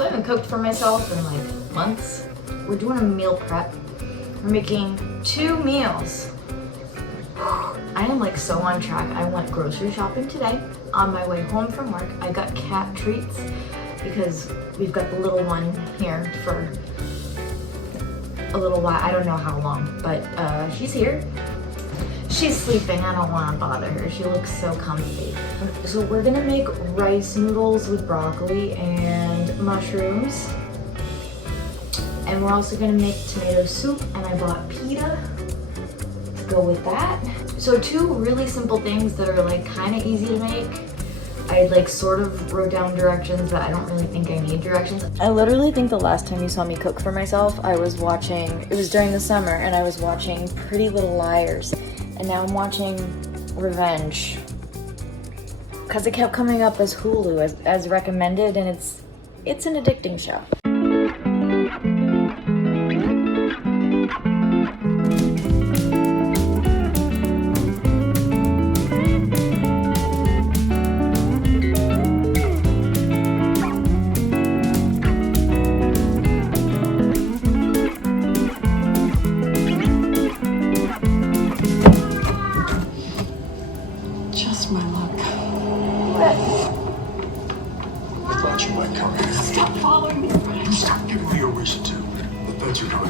So I haven't cooked for myself in like months. We're doing a meal prep. We're making 2 meals. I am like so on track. I went grocery shopping today on my way home from work. I got cat treats because we've got the little one here for a little while. I don't know how long, but she's here. She's sleeping. I don't want to bother her. She looks so comfy. So we're gonna make rice noodles with broccoli and mushrooms. And we're also gonna make tomato soup, and I bought pita to go with that. So 2 really simple things that are like kind of easy to make. I like sort of wrote down directions, but I don't really think I need directions. I literally think the last time you saw me cook for myself, I was watching, it was during the summer, and I was watching Pretty Little Liars. And now I'm watching Revenge. Because it kept coming up as Hulu, as recommended, and it's an addicting show.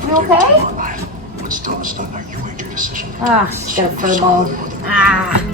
You okay? But still, it's not you made your decision. Ah, got a furball. Ah.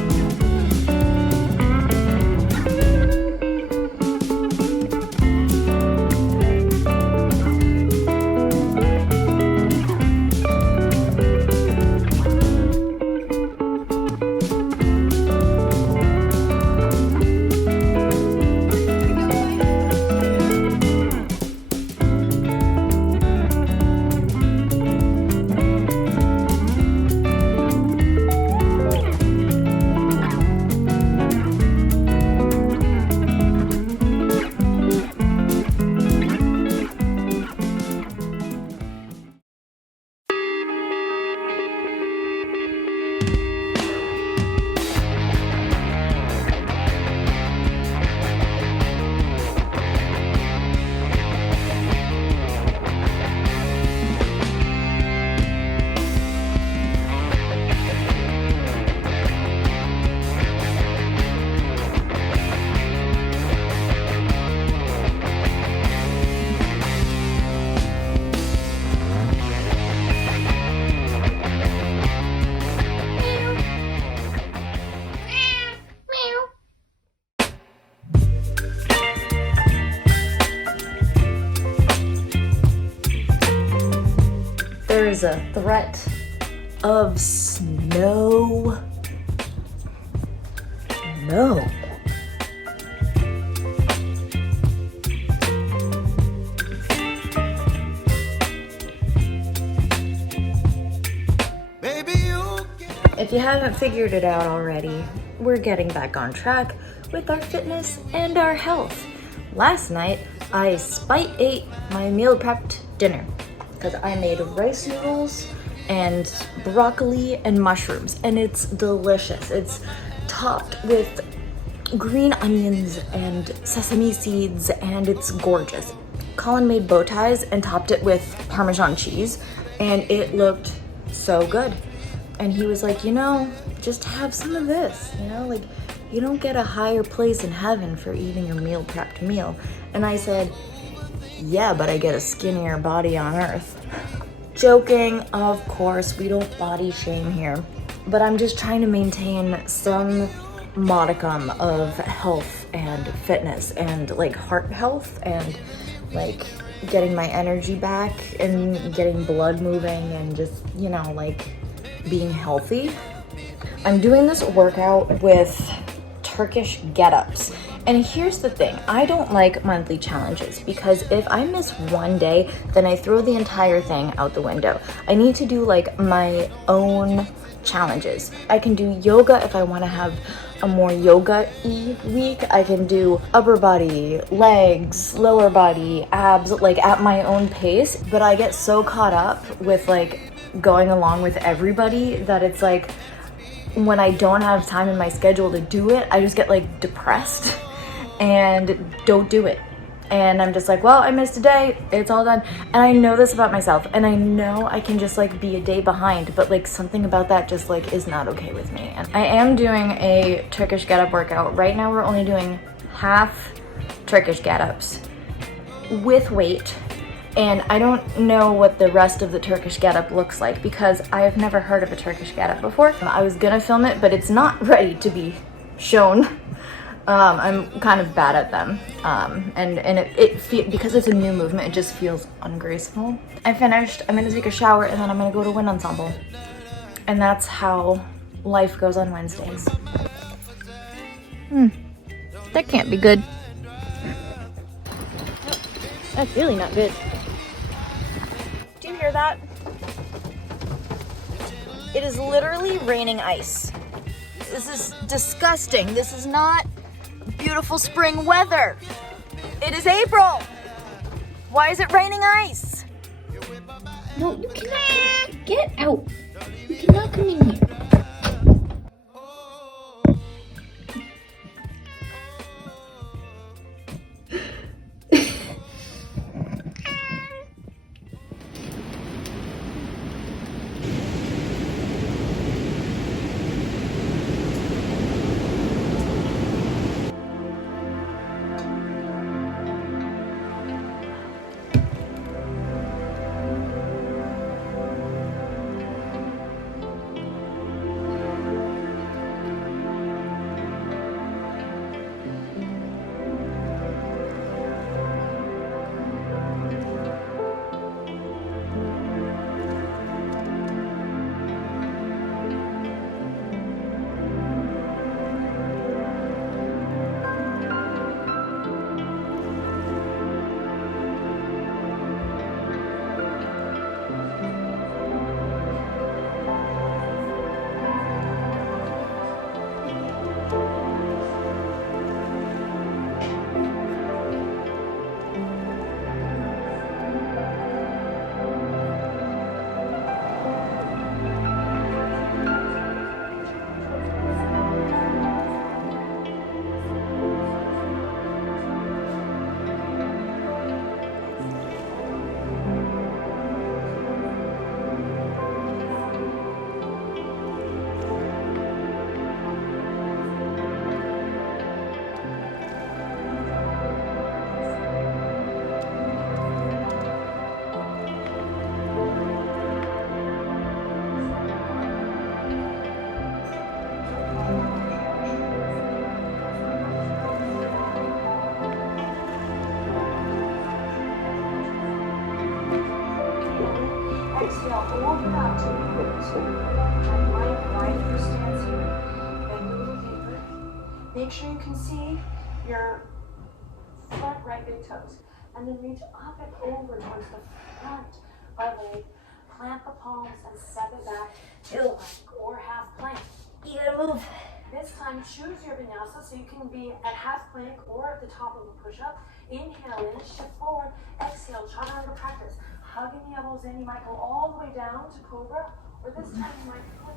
There is a threat of snow. No. If you haven't figured it out already, we're getting back on track with our fitness and our health. Last night, I spite ate my meal prepped dinner because I made rice noodles and broccoli and mushrooms, and it's delicious. It's topped with green onions and sesame seeds, and it's gorgeous. Colin made bow ties and topped it with Parmesan cheese, and it looked so good. And he was like, you know, just have some of this, you know, like you don't get a higher place in heaven for eating a meal prepped meal. And I said, yeah, but I get a skinnier body on earth. Joking, of course, we don't body shame here, but I'm just trying to maintain some modicum of health and fitness and like heart health and like getting my energy back and getting blood moving and just, you know, like being healthy. I'm doing this workout with Turkish get-ups. And here's the thing, I don't like monthly challenges because if I miss one day, then I throw the entire thing out the window. I need to do like my own challenges. I can do yoga if I want to have a more yoga-y week. I can do upper body, legs, lower body, abs, like at my own pace. But I get so caught up with like going along with everybody that it's like when I don't have time in my schedule to do it, I just get like depressed and don't do it. And I'm just like, well, I missed a day, it's all done. And I know this about myself, and I know I can just like be a day behind, but like something about that just like is not okay with me. And I am doing a Turkish get-up workout. Right now we're only doing half Turkish get-ups with weight. And I don't know what the rest of the Turkish get-up looks like because I have never heard of a Turkish get-up before. I was gonna film it, but it's not ready to be shown. I'm kind of bad at them, and because it's a new movement, it just feels ungraceful. I finished. I'm gonna take a shower and then I'm gonna go to wind ensemble, and that's how life goes on Wednesdays. That can't be good. That's really not good. Do you hear that? It is literally raining ice. This is disgusting. This is not beautiful spring weather. It is April. Why is it raining ice? No, you cannot. Get out. You cannot come in here. Exhale, open out to the roots. And right your stance here. Bend a little deeper. Make sure you can see your front right big toes. And then reach up and over towards the front of the leg. Plant the palms and step it back to plank or half plank. You gotta move. This time, choose your vinyasa so you can be at half plank or at the top of a push-up. Inhale in, shift forward. Exhale, chaturanga practice. Hugging the elbows in, you might go all the way down to cobra, or this time you might put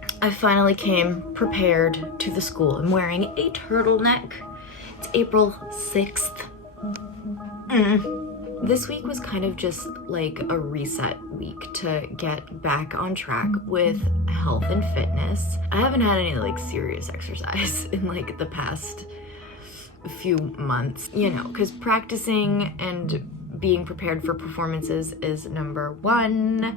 in. I finally came prepared to the school. I'm wearing a turtleneck. It's April 6th. This week was kind of just like a reset week to get back on track with health and fitness. I haven't had any like serious exercise in like the past few months, you know, because practicing and being prepared for performances is number one,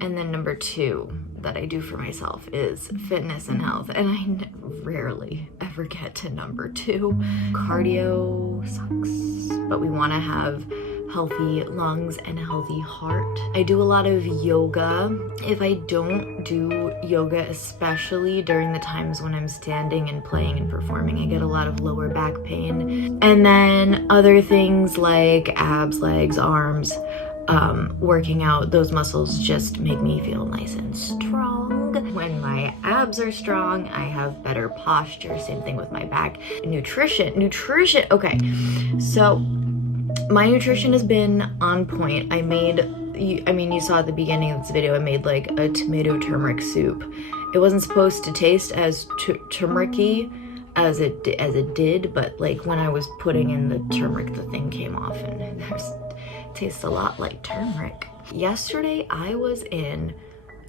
and then number two that I do for myself is fitness and health, and I rarely ever get to number two. Cardio sucks, but we want to have healthy lungs and a healthy heart. I do a lot of yoga. If I don't do yoga, especially during the times when I'm standing and playing and performing, I get a lot of lower back pain. And then other things like abs, legs, arms, working out, those muscles just make me feel nice and strong. When my abs are strong, I have better posture. Same thing with my back. Nutrition, okay. So my nutrition has been on point. You saw at the beginning of this video, I made like a tomato turmeric soup. It wasn't supposed to taste as turmeric-y as it did, but like when I was putting in the turmeric, the thing came off, and it tastes a lot like turmeric. Yesterday I was in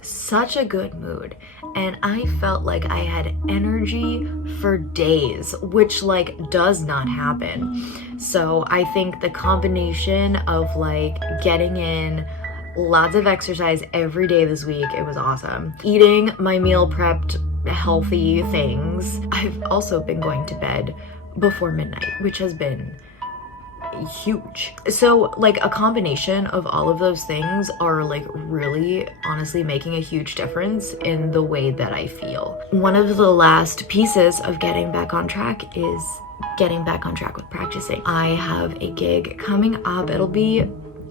such a good mood and I felt like I had energy for days, which like does not happen. So I think the combination of like getting in lots of exercise every day this week, it was awesome. Eating my meal prepped healthy things. I've also been going to bed before midnight, which has been huge. So like a combination of all of those things are like really honestly making a huge difference in the way that I feel. One of the last pieces of getting back on track is getting back on track with practicing. I have a gig coming up. It'll be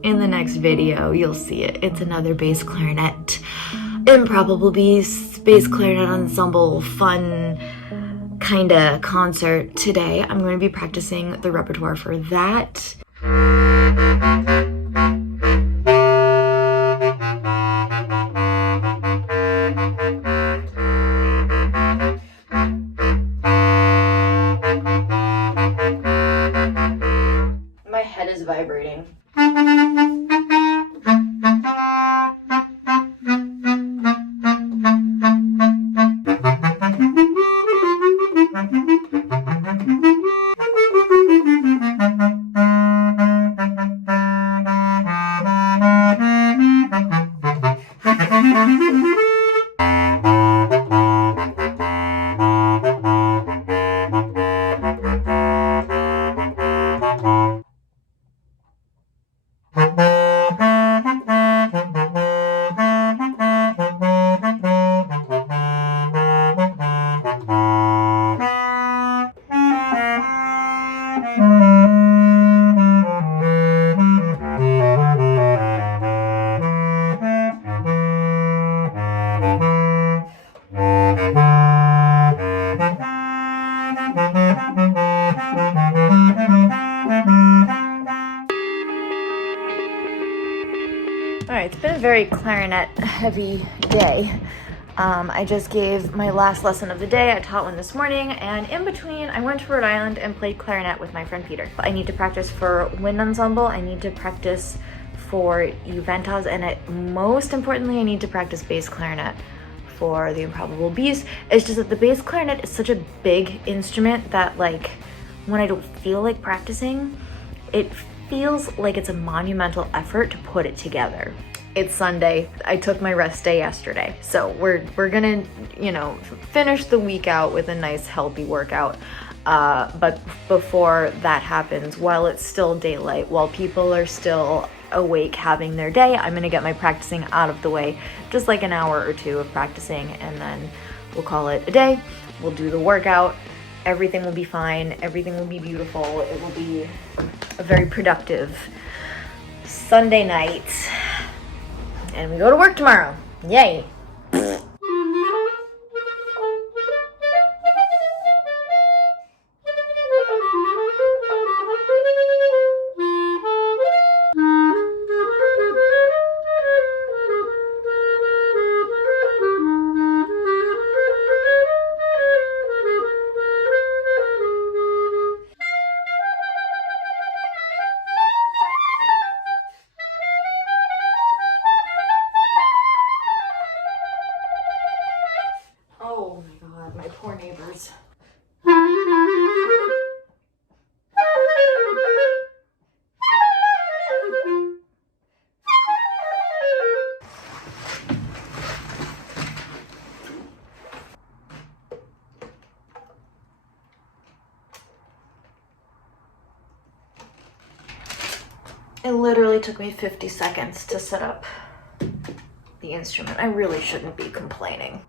in the next video. You'll see it. It's another bass clarinet, improbable bass clarinet ensemble fun kind of concert. Today I'm going to be practicing the repertoire for that. My head is vibrating. Alright, it's been a very clarinet heavy day. I just gave my last lesson of the day. I taught one this morning, and in between I went to Rhode Island and played clarinet with my friend Peter. I need to practice for wind ensemble, I need to practice for wouldnt, and most importantly I need to practice bass clarinet for the Improbable Beast. It's just that the bass clarinet is such a big instrument that like when I don't feel like practicing, it feels like it's a monumental effort to put it together. It's Sunday. I took my rest day yesterday. So we're gonna, you know, finish the week out with a nice healthy workout. But before that happens, while it's still daylight, while people are still awake having their day, I'm gonna get my practicing out of the way, just like an hour or two of practicing, and then we'll call it a day. We'll do the workout. Everything will be fine. Everything will be beautiful. It will be a very productive Sunday night. And we go to work tomorrow. Yay. Oh my God, my poor neighbors. It literally took me 50 seconds to set up the instrument. I really shouldn't be complaining.